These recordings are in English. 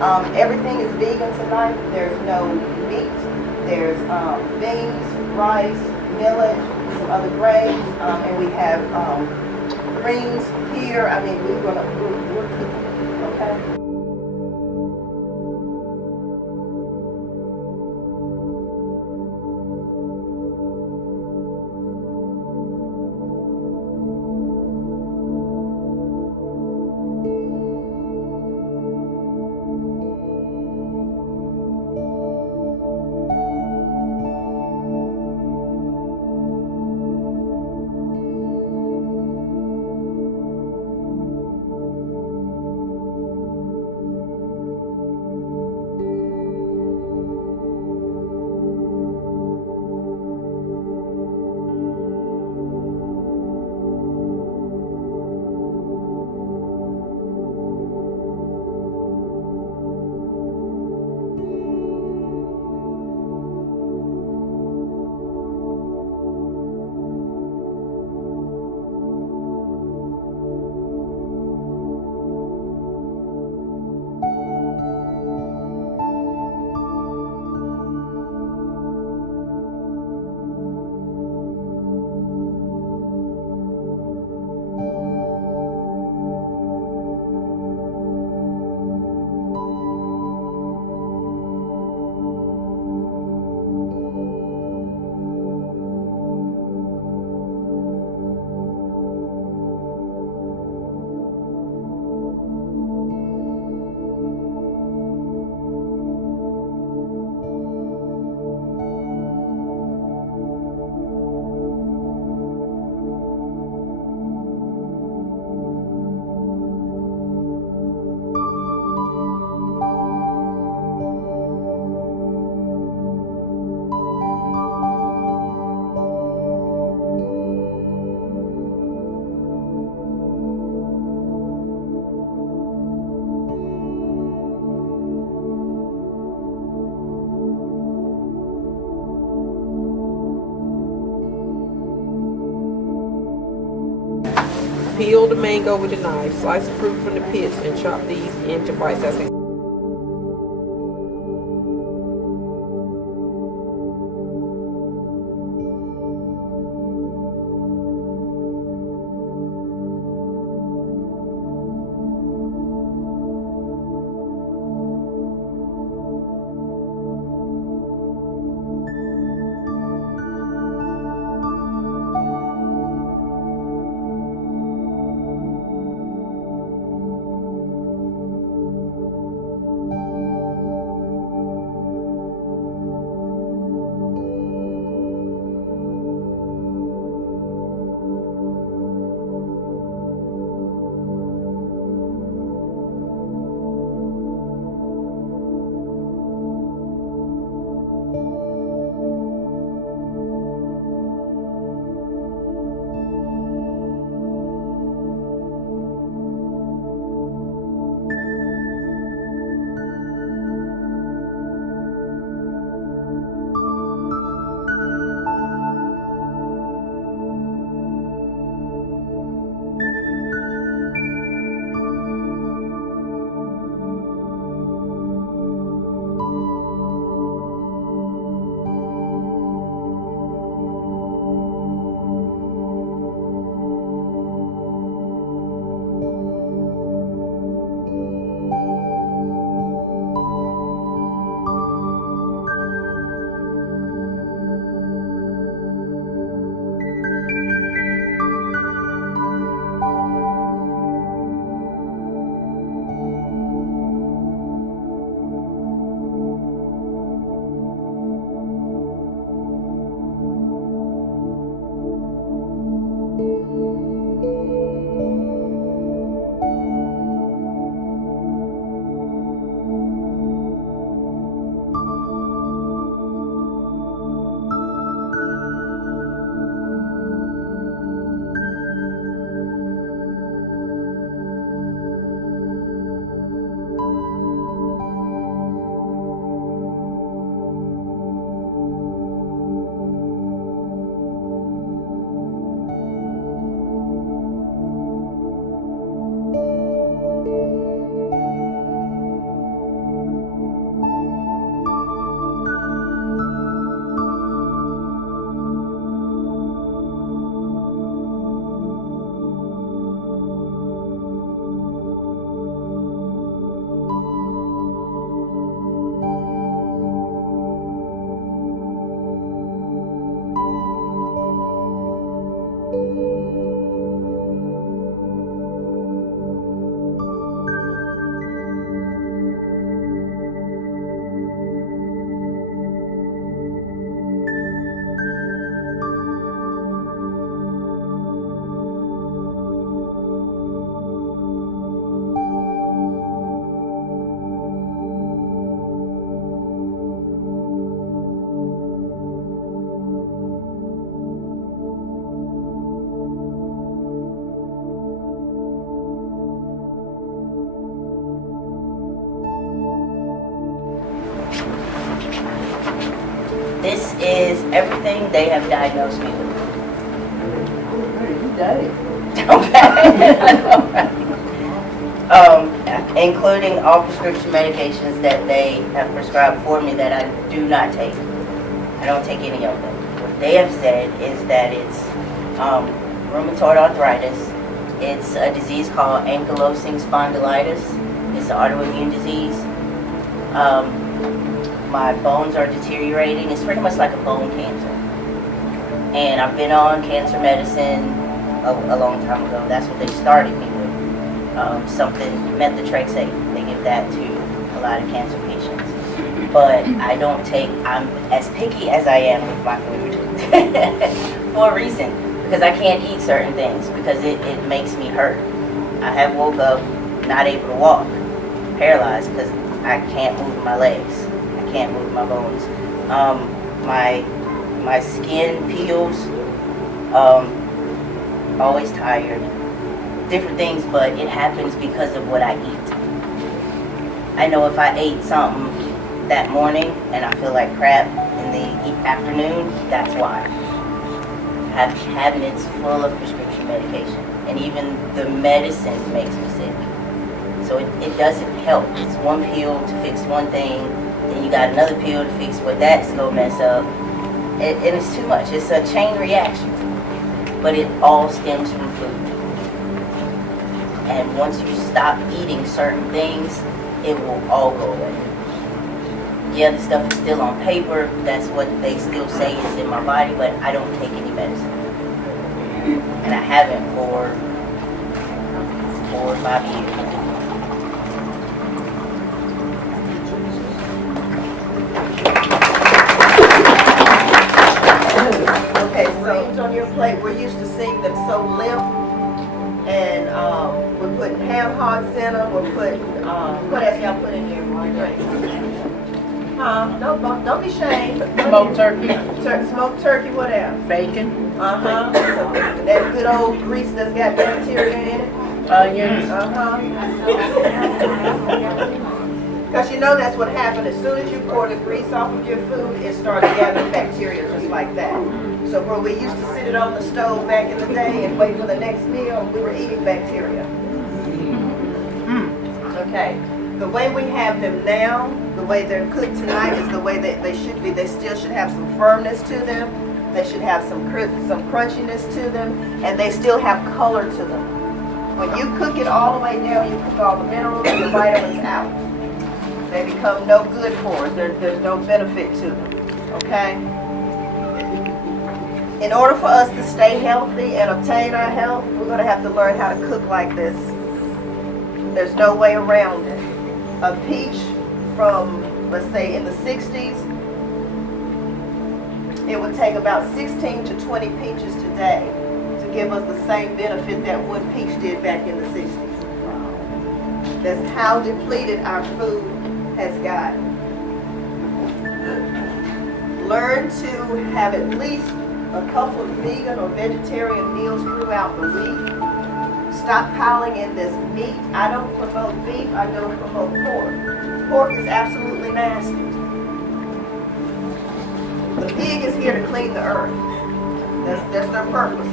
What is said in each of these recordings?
Everything is vegan tonight. There's no meat. There's beans, rice, millet, some other grains, and we have greens here. I mean, we're cooking, okay? Peel the mango with a knife, slice the fruit from the pits, and chop these into bites as they This is everything they have diagnosed me with. You did. Including all prescription medications that they have prescribed for me that I do not take. I don't take any of them. What they have said is that it's rheumatoid arthritis. It's a disease called ankylosing spondylitis. It's an autoimmune disease. My bones are deteriorating. It's pretty much like a bone cancer. And I've been on cancer medicine a long time ago. That's what they started me with. Something, methotrexate. They give that to a lot of cancer patients. But I don't take, I'm as picky as I am with my food for a reason. Because I can't eat certain things because it makes me hurt. I have woke up not able to walk, paralyzed because I can't move my legs. I can't move my bones. My skin peels, always tired, different things, but it happens because of what I eat. I know if I ate something that morning and I feel like crap in the afternoon, that's why. I have cabinets full of prescription medication, and even the medicine makes me sick. So it doesn't help. It's one pill to fix one thing, then you got another pill to fix what that's gonna mess up. And it's too much. It's a chain reaction. But it all stems from food. And once you stop eating certain things, it will all go away. Yeah, the stuff is still on paper. That's what they still say is in my body, but I don't take any medicine. And I haven't for 4 or 5 years. Okay, so on your plate, we're used to seeing them so limp, and we're putting ham hocks in them. We're putting what else y'all put in here? Don't be ashamed. Smoked turkey, Smoked turkey. What else? bacon, That good old grease that's got bacteria in it. onions. Because you know that's what happened. As soon as you pour the grease off of your food, it started gathering bacteria just like that. So where we used to sit it on the stove back in the day and wait for the next meal, we were eating bacteria. Okay. The way we have them now, the way they're cooked tonight is the way that they should be. They still should have some firmness to them. They should have some crunchiness to them, and they still have color to them. When you cook it all the way down, you cook all the minerals and the vitamins out. They become no good for us. There's no benefit to them. Okay? In order for us to stay healthy and obtain our health, we're going to have to learn how to cook like this. There's no way around it. A peach from, let's say, in the 60s, it would take about 16 to 20 peaches today to give us the same benefit that one peach did back in the 60s. That's how depleted our food has gotten. Learn to have at least a couple of vegan or vegetarian meals throughout the week. Stop piling in this meat. I don't promote beef, I don't promote pork. Pork is absolutely nasty. The pig is here to clean the earth. That's their purpose.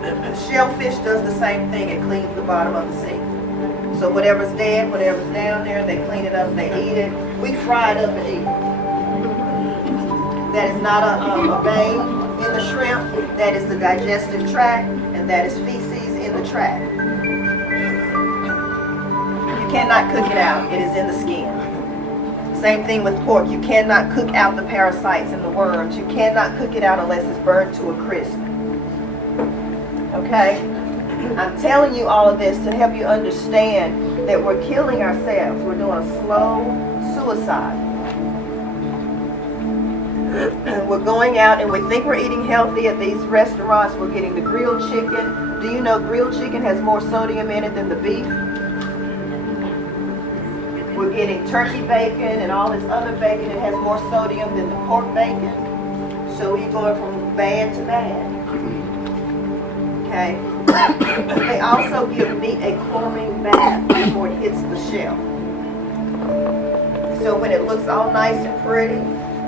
The shellfish does the same thing, it cleans the bottom of the sea. So whatever's dead, whatever's down there, they clean it up, they eat it. We fry it up and eat it. That is not a vein in the shrimp. That is the digestive tract, and that is feces in the tract. You cannot cook it out. It is in the skin. Same thing with pork. You cannot cook out the parasites and the worms. You cannot cook it out unless it's burned to a crisp. Okay? I'm telling you all of this to help you understand that we're killing ourselves. We're doing a slow suicide. We're going out and we think we're eating healthy at these restaurants. We're getting the grilled chicken. Do you know grilled chicken has more sodium in it than the beef? We're getting turkey bacon and all this other bacon. It has more sodium than the pork bacon. So we're going from bad to bad. Okay? They also give meat a chlorine bath before it hits the shell. So when it looks all nice and pretty,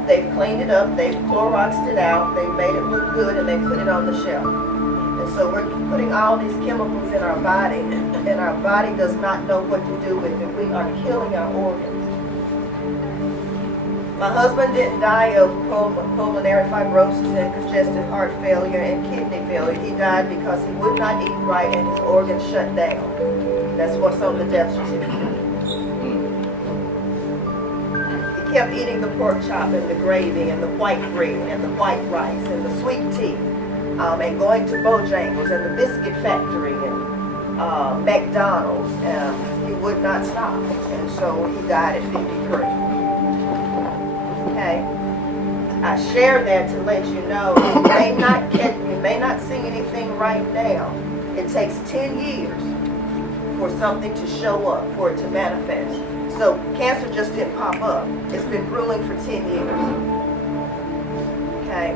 they've cleaned it up, they've Cloroxed it out, they've made it look good, and they put it on the shelf. And so we're putting all these chemicals in our body, and our body does not know what to do with it. We are killing our organs. My husband didn't die of pulmonary fibrosis and congestive heart failure and kidney failure. He died because he would not eat right and his organs shut down. That's what's on the death certificate. He kept eating the pork chop and the gravy and the white bread and the white rice and the sweet tea, and going to Bojangles and the biscuit factory and McDonald's. He would not stop, and so he died at 53. Okay, I share that to let you know you may not see anything right now. It takes 10 years for something to show up, for it to manifest. So cancer just didn't pop up. It's been brewing for 10 years. Okay.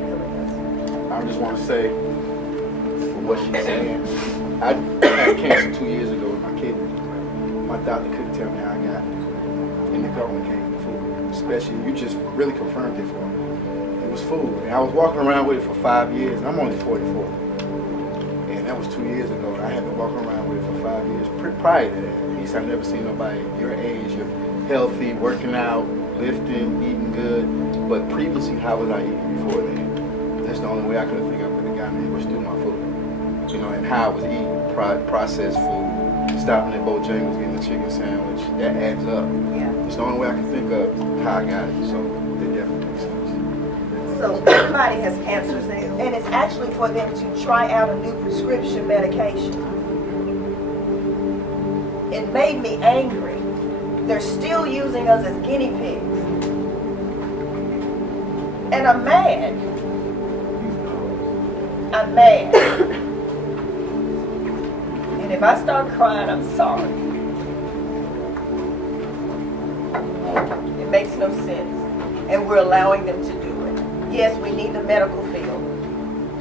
I just want to say, for what she's saying, I had cancer 2 years ago with my kidney. My doctor couldn't tell me how I got it. And the government came from food. Especially, you just really confirmed it for me. It was food. And I was walking around with it for 5 years. And I'm only 44. And that was 2 years ago. I had been walking around with it for 5 years. Prior to that, at least I've never seen nobody your age, you're healthy, working out, lifting, eating good. But previously, how was I eating before then? That's the only way I could have figured out what got me was through my food. You know, and how I was eating processed food, stopping at Bojangles, getting the chicken sandwich. That adds up. Yeah. It's the only way I can think of how I got it. So it definitely makes sense. So everybody has cancer, and it's actually for them to try out a new prescription medication. It made me angry. They're still using us as guinea pigs. And I'm mad. I'm mad. And if I start crying, I'm sorry. It makes no sense. And we're allowing them to do it. Yes, we need the medical field.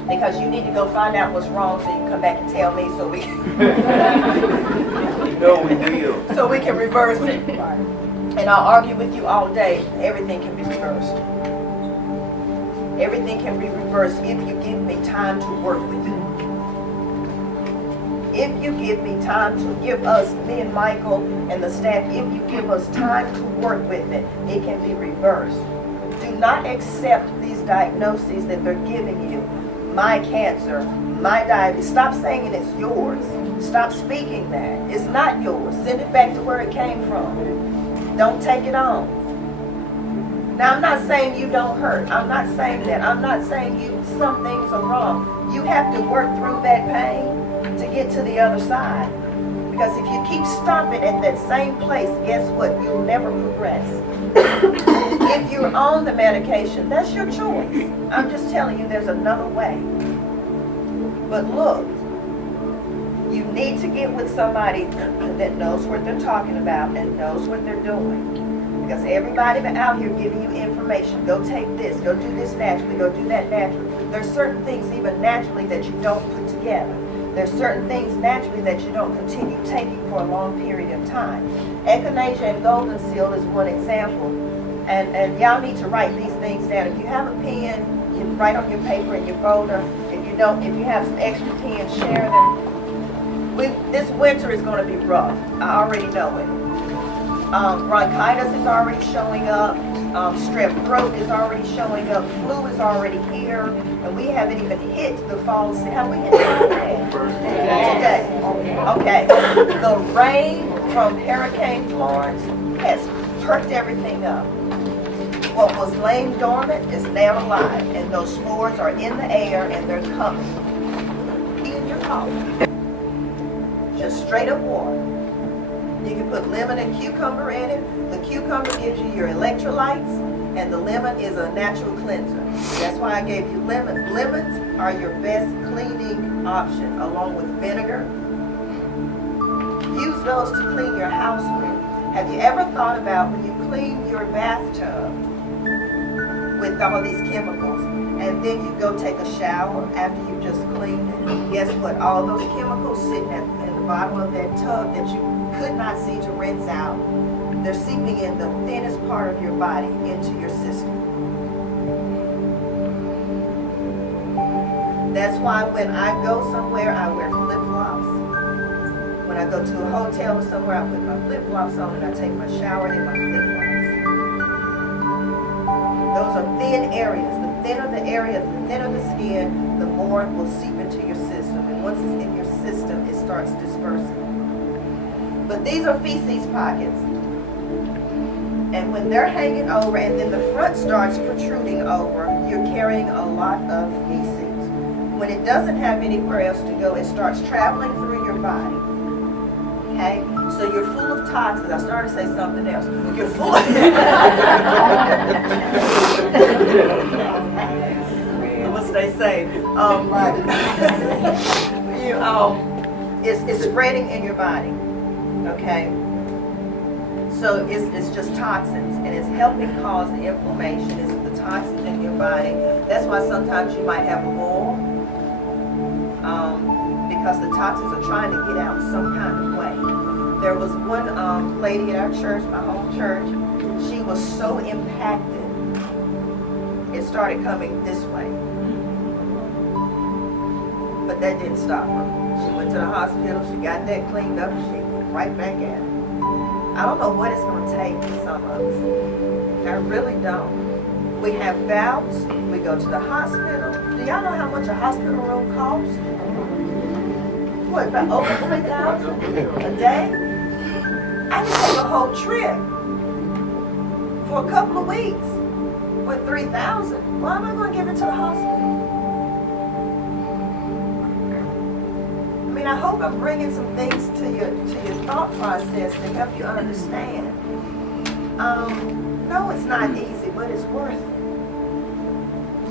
Because you need to go find out what's wrong so you can come back and tell me so we can No, we do. so we can reverse it. And I'll argue with you all day. Everything can be reversed. Everything can be reversed if you give me time to work with it. If you give me time to give us, me and Michael and the staff, if you give us time to work with it, it can be reversed. Do not accept these diagnoses that they're giving you. My cancer, my diabetes. Stop saying it's yours. Stop speaking that. It's not yours. Send it back to where it came from. Don't take it on. Now, I'm not saying you don't hurt. I'm not saying that. I'm not saying some things are wrong. You have to work through that pain to get to the other side. Because if you keep stopping at that same place, guess what? You'll never progress. If you're on the medication, that's your choice. I'm just telling you there's another way. But look, you need to get with somebody that knows what they're talking about and knows what they're doing. Because everybody out here giving you information, go take this, go do this naturally, go do that naturally. There's certain things even naturally that you don't put together. There's certain things naturally that you don't continue taking for a long period of time. Echinacea and golden seal is one example. And y'all need to write these things down. If you have a pen, you can write on your paper in your folder. If you don't, if you have some extra pens, share them. This winter is going to be rough. I already know it. Bronchitis is already showing up. Strep throat is already showing up. Flu is already here. And we haven't even hit the fall season. Have we hit the fall yet? Today. Okay. The rain from Hurricane Florence has perked everything up. What was laying dormant is now alive. And those spores are in the air and they're coming. In your coffee. Just straight up water. You can put lemon and cucumber in it. The cucumber gives you your electrolytes, and the lemon is a natural cleanser. That's why I gave you lemon. Lemons are your best cleaning option, along with vinegar. Use those to clean your house with. Have you ever thought about when you clean your bathtub with all these chemicals, and then you go take a shower after you just cleaned it? Guess what? All those chemicals sitting in the bottom of that tub that you could not see to rinse out, they're seeping in the thinnest part part of your body into your system. That's why when I go somewhere, I wear flip-flops. When I go to a hotel or somewhere, I put my flip-flops on and I take my shower in my flip-flops. Those are thin areas. The thinner the area, the thinner the skin, the more it will seep into your system. And once it's in your system, it starts dispersing. But these are feces pockets. And when they're hanging over and then the front starts protruding over, you're carrying a lot of feces. When it doesn't have anywhere else to go, it starts traveling through your body. Okay? So you're full of toxins. I started to say something else. You're full of... Let's stay safe. It's spreading in your body. Okay? So it's just toxins, and it's helping cause the inflammation. It's the toxins in your body. That's why sometimes you might have a mole, because the toxins are trying to get out some kind of way. There was one lady at our church, my home church. She was so impacted, it started coming this way. But that didn't stop her. She went to the hospital, she got that cleaned up, she went right back at it. I don't know what it's going to take for some of us. I really don't. We have bouts, we go to the hospital. Do y'all know how much a hospital room costs? What, about over $3,000 a day? I can take a whole trip for a couple of weeks with $3,000. Why am I going to give it to the hospital? I mean, I hope I'm bringing some things to your thought process to help you understand. No, it's not easy, but it's worth it.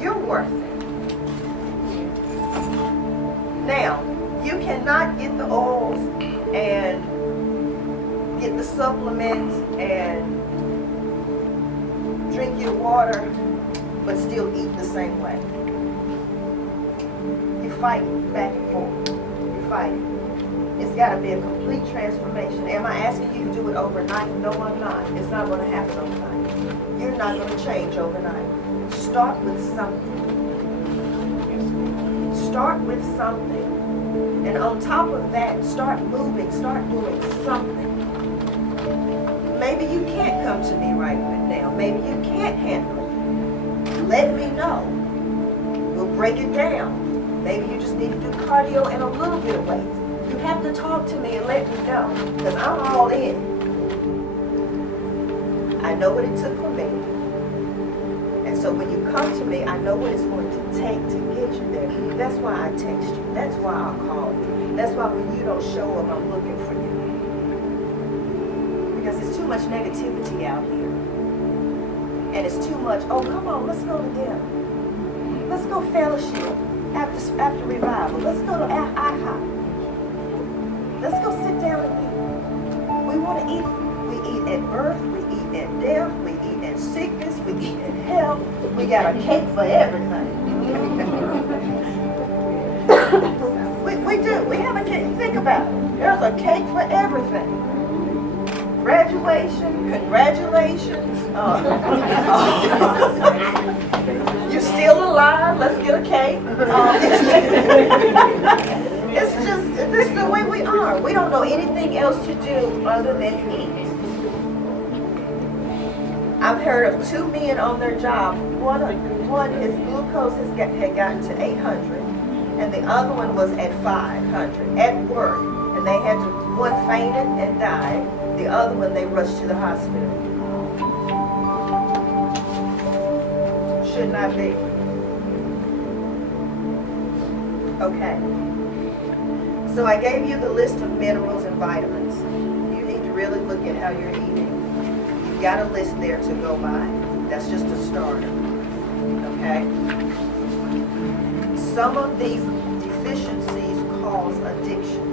You're worth it. Now, you cannot get the oils and get the supplements and drink your water, but still eat the same way. You're fighting back and forth. You're fighting. It's got to be a complete transformation. Am I asking you to do it overnight? No, I'm not. It's not going to happen overnight. You're not going to change overnight. Start with something. Start with something. And on top of that, start moving. Start doing something. Maybe you can't come to me right now. Maybe you can't handle it. Let me know. We'll break it down. Maybe you just need to do cardio and a little bit of weights. You have to talk to me and let me know, because I'm all in. I know what it took for me. And so when you come to me, I know what it's going to take to get you there. That's why I text you. That's why I'll call you. That's why when you don't show up, I'm looking for you. Because there's too much negativity out here. And it's too much, oh, come on, let's go to dinner. Let's go fellowship after revival. Let's go to IHOP. Let's go sit down and eat. We want to eat. We eat at birth. We eat at death. We eat at sickness. We eat at health. We got a cake for everything. we do. We have a cake. Think about it. There's a cake for everything. Graduation. Congratulations. You're still alive. Let's get a cake. It's just, this is the way we are. We don't know anything else to do other than eat. I've heard of 2 men on their job. One his glucose had gotten to 800, and the other one was at 500 at work. And they had to, one fainted and died. The other one, they rushed to the hospital. Should not be. Okay. So I gave you the list of minerals and vitamins. You need to really look at how you're eating. You've got a list there to go by. That's just a starter. Okay? Some of these deficiencies cause addictions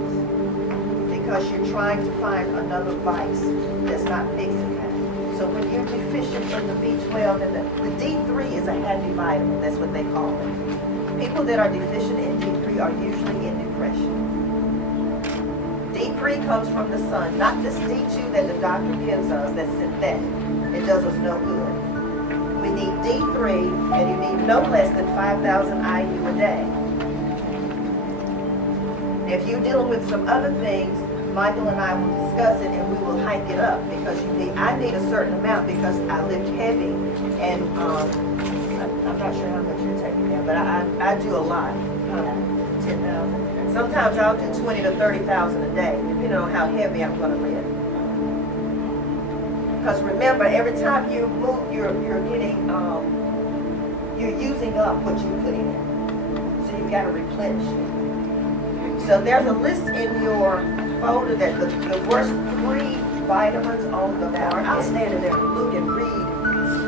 because you're trying to find another vice that's not fixing that. So when you're deficient in the B12 and the D3 is a happy vitamin, that's what they call it. People that are deficient in D3 are usually in depression. D3 comes from the sun, not this D2 that the doctor gives us that's synthetic. It does us no good. We need D3, and you need no less than 5,000 IU a day. If you're dealing with some other things, Michael and I will discuss it and we will hike it up because I need a certain amount because I lift heavy and I'm not sure how much you're taking there, but I do a lot, 10,000. Sometimes I'll do 20 to 30,000 a day, depending on how heavy I'm going to lift. Because remember, every time you move, you're getting, you're using up what you put in. So you've got to replenish it. So there's a list in your folder that the worst 3 vitamins on the market. I'll stand in there and look and read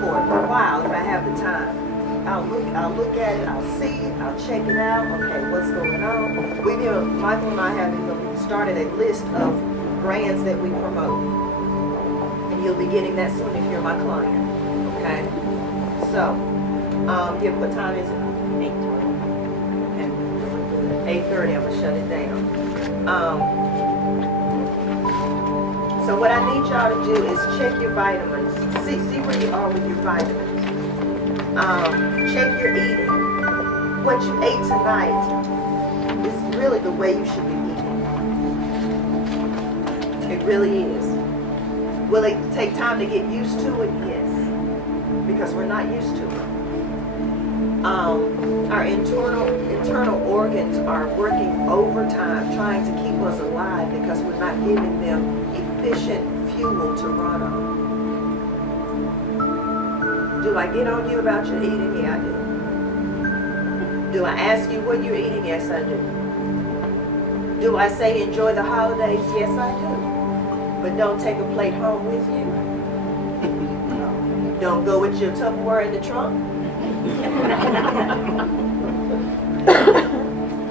for a while if I have the time. I'll look at it, I'll see it, I'll check it out. Okay, what's going on? Michael and I have started a list of brands that we promote. And you'll be getting that soon if you're my client. Okay? So, what time is it? 8:30, I'm gonna shut it down. So what I need y'all to do is check your vitamins. See where you are with your vitamins. Check your eating. What you ate tonight is really the way you should be eating. It really is. Will it take time to get used to it? Yes. Because we're not used to it. Our internal organs are working overtime trying to keep us alive because we're not giving them efficient fuel to run on. Do I get on you about your eating? Yeah, I do. Do I ask you what you're eating? Yes, I do. Do I say enjoy the holidays? Yes, I do. But don't take a plate home with you. Don't go with your Tupperware in the trunk.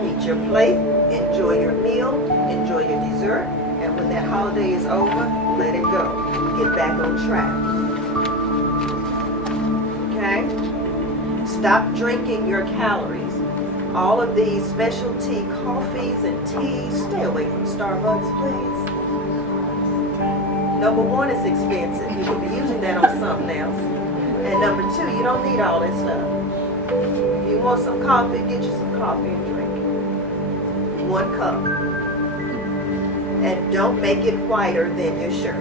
Eat your plate, enjoy your meal, enjoy your dessert, and when that holiday is over, let it go. Get back on track. Okay? Stop drinking your calories. All of these specialty coffees and teas, stay away from Starbucks, please. Number 1, it's expensive. You could be using that on something else. And number 2, you don't need all that stuff. If you want some coffee, get you some coffee and drink it. 1 cup. And don't make it whiter than your shirt.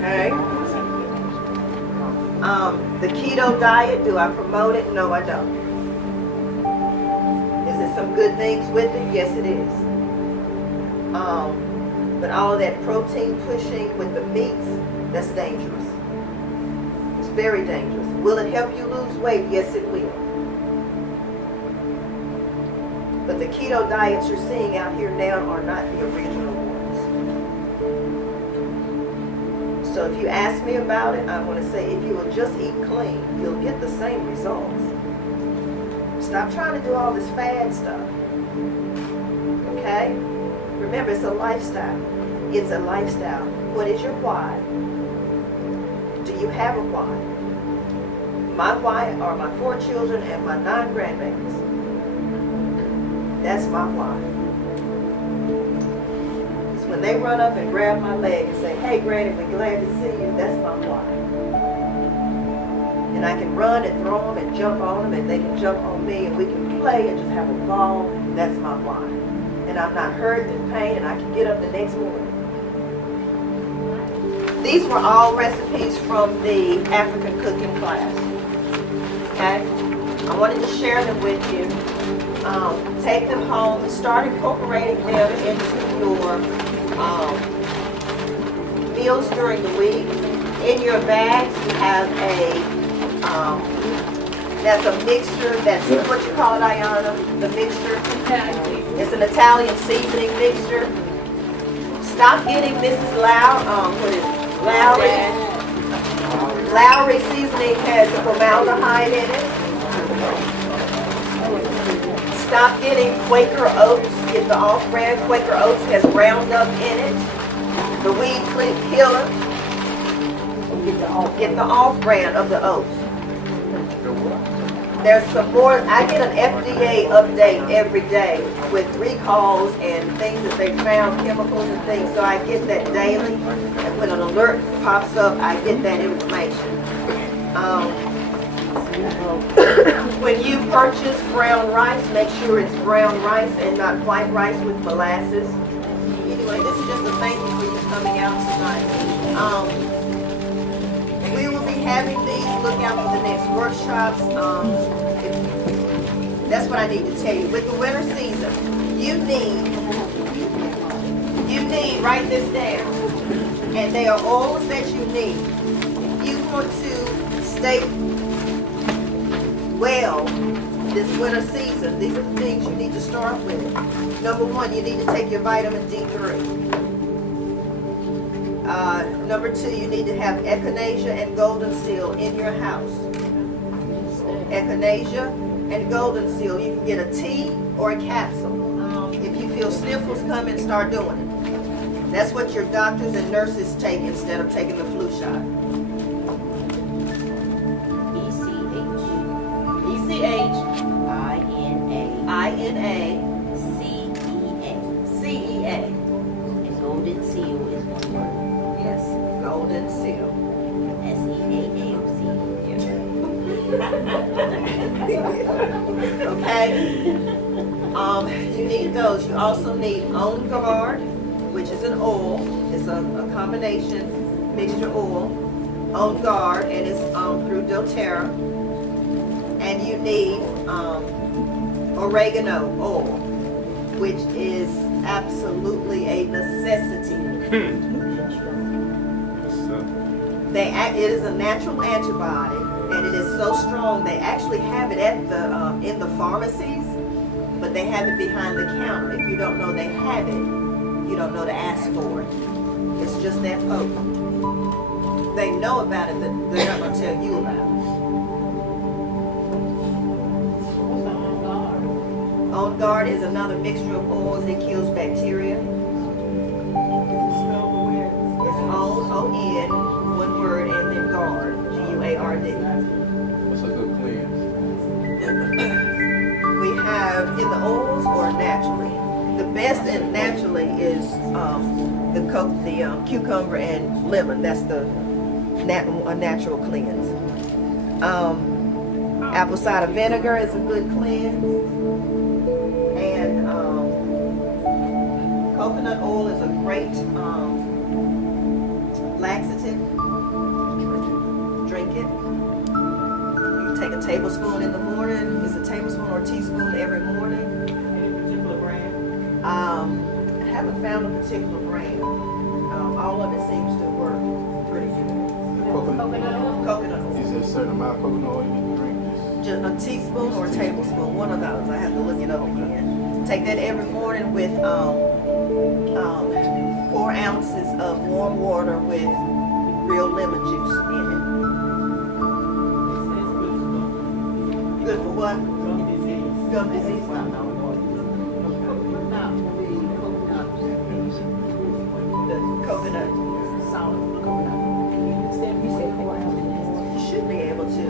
Okay? The keto diet, do I promote it? No, I don't. Is there some good things with it? Yes, it is. But all of that protein pushing with the meats, that's dangerous. It's very dangerous. Will it help you lose weight? Yes, it will. But the keto diets you're seeing out here now are not the original ones. So if you ask me about it, I want to say if you will just eat clean, you'll get the same results. Stop trying to do all this fad stuff. Okay? Remember, it's a lifestyle. It's a lifestyle. What is your why? Do you have a why? My why are my 4 children and my 9 grandbabies. That's my why. It's when they run up and grab my leg and say, hey, Granny, we're glad to see you. That's my why. And I can run and throw them and jump on them and they can jump on me and we can play and just have a ball. That's my why. And I'm not hurt and pain and I can get up the next morning. These were all recipes from the African cooking class. Okay? I wanted to share them with you. Take them home and start incorporating them into your meals during the week. In your bags you have that's a mixture, that's what you call it, Ayana, the mixture. It's an Italian seasoning mixture. Stop getting Mrs. Lowry seasoning has formaldehyde in it. Stop getting Quaker Oats. Get the off-brand. Quaker Oats has Roundup in it. The weed killer. Get the off-brand of the oats. There's some more. I get an FDA update every day with recalls and things that they found, chemicals and things. So I get that daily. And when an alert pops up, I get that information. When you purchase brown rice, make sure it's brown rice and not white rice with molasses. Anyway, this is just a thank you for you coming out tonight. We will be having these. Look out for the next workshops. That's what I need to tell you. With the winter season, you need, write this down. And they are oils that you need. If you want to stay well this winter season, these are the things you need to start with. Number one, you need to take your vitamin D3. Number two, you need to have echinacea and golden seal in your house. Echinacea and golden seal. You can get a tea or a capsule. If you feel sniffles coming, start doing it. That's what your doctors and nurses take instead of taking the flu shot. CEA. And golden seal is one word. Yes, golden seal. SEAAOC. Okay. You need those. You also need On Guard, which is an oil. It's a combination mixture oil. On Guard, and it's through doTERRA. And you need oregano oil, which is absolutely a necessity. It is a natural antibiotic, and it is so strong. They actually have it at the in the pharmacies, but they have it behind the counter. If you don't know they have it, you don't know to ask for it. It's just that potent. They know about it, but they're not going to tell you about it. On Guard is another mixture of oils that kills bacteria. It's O-N, one word, and then Guard, G-U-A-R-D. What's a good cleanse? We have in the oils or naturally. The best and naturally is the cucumber and lemon. That's a natural cleanse. Apple cider vinegar is a good cleanse. And coconut oil is a great laxative. Drink it. You take a tablespoon in the morning. It's a tablespoon or a teaspoon every morning. Any particular brand? I haven't found a particular brand. All of it seems to work pretty good. Coconut oil. Is there a certain amount of coconut oil you need to drink? Just a teaspoon or a tablespoon, one of those. I have to look it up again. Take that every morning with 4 ounces of warm water with real lemon juice in it. Good for what? Gum disease. The coconut, solid coconut. You said 4 ounces. You should be able to.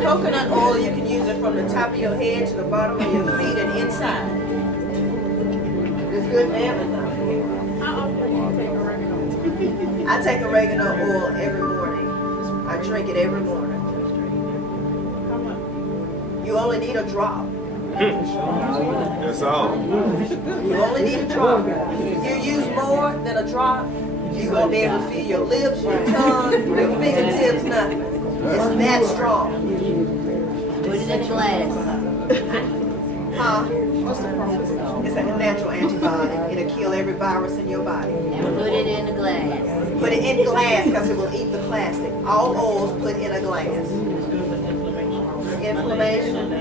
Coconut oil, you can use it from the top of your head to the bottom of your feet and inside. It's good for everything. How often do you take oregano? I take oregano oil every morning. I drink it every morning. How much? You only need a drop. That's all. You only need a drop. If you use more than a drop, you won't be able to feel your lips, your tongue, your fingertips, nothing. It's that strong. Put it in a glass. Huh? It's a natural antibiotic. It'll kill every virus in your body. And put it in a glass. Put it in glass because it will eat the plastic. All oils put in a glass. Inflammation.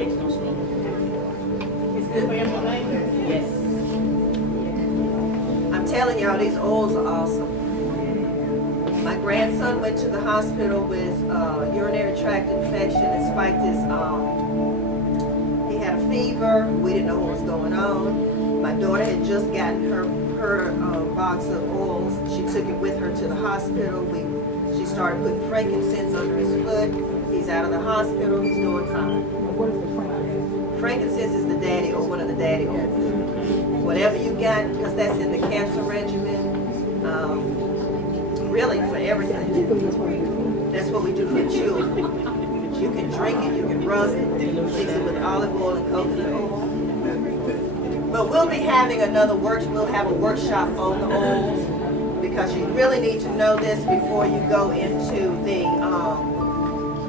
It's good for inflammation? Yes. I'm telling y'all, these oils are awesome. My grandson went to the hospital with urinary tract infection and spiked his, he had a fever. We didn't know what was going on. My daughter had just gotten her box of oils. She took it with her to the hospital. She started putting frankincense under his foot. He's out of the hospital. He's doing fine. What is the frankincense? Frankincense is the daddy or one of the daddy oils. Whatever you got, because that's in the cancer regimen. Really for everything. That's what we do for children. You can drink it, you can rub it, mix it with olive oil and coconut oil. But we'll be having we'll have a workshop on the oils, because you really need to know this before you go into the,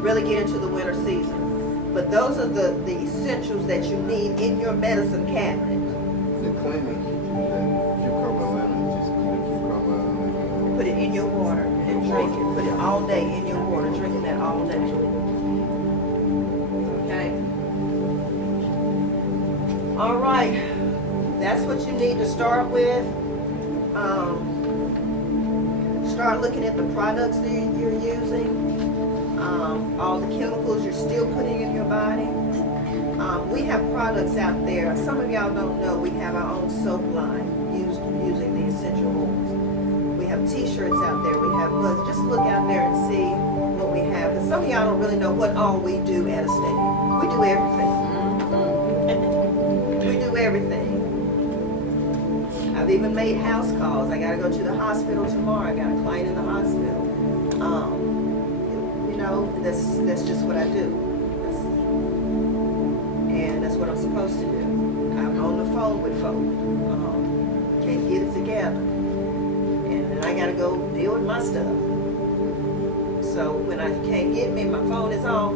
really get into the winter season. But those are the essentials that you need in your medicine cabinet. The cleaning, the cucumber lemon, just the cucumber lemon. Put it in your water and drink it. Put it all day in your water, drinking that all day. Okay? All right. That's what you need to start with. Start looking at the products that you're using. All the chemicals you're still putting in your body. We have products out there. Some of y'all don't know we have our own soap line using the essential oils. We have t-shirts out there. We have books. Just look out there and see what we have. Because some of y'all don't really know what all we do at Esteem. We do everything. We do everything. I've even made house calls. I got to go to the hospital tomorrow. I got a client in the hospital. You know, that's just what I do. And that's what I'm supposed to do. I'm on the phone with folks. Can't get it together. And then I got to go deal with my stuff. So when I can't get me, my phone is off.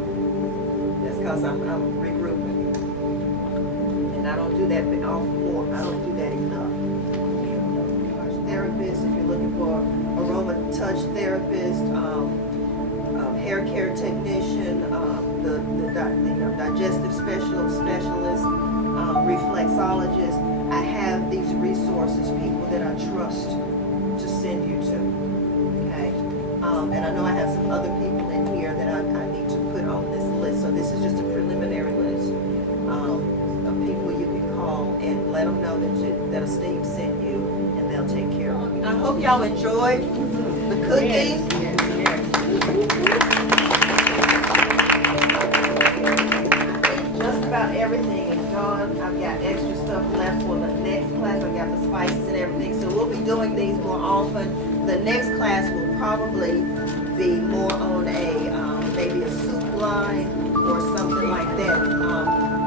That's because I'm regrouping. And I don't do that off more. I don't do that enough. Therapist, if you're looking for aroma touch therapist, hair care technician, the digestive specialist, reflexologist, I have these resources, people that I trust to send you to. Okay, and I know I have some other people in here that I need to put on this list. So this is just a preliminary list of people you can call and let them know that Esteem sent you, and they'll take care of you. I hope y'all enjoyed the cookies. Just about everything is gone. I've got extra stuff left for the next class. I've got the spices and everything. So we'll be doing these more often. The next class will probably be more on a maybe a soup line or something like that.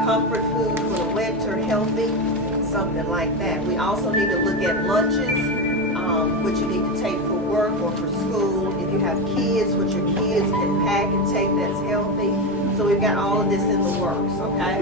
Comfort food for the winter, healthy, something like that. We also need to look at lunches, what you need to take for work or for school. If you have kids, what your kids can pack and take that's healthy. So we've got all of this in the works, okay?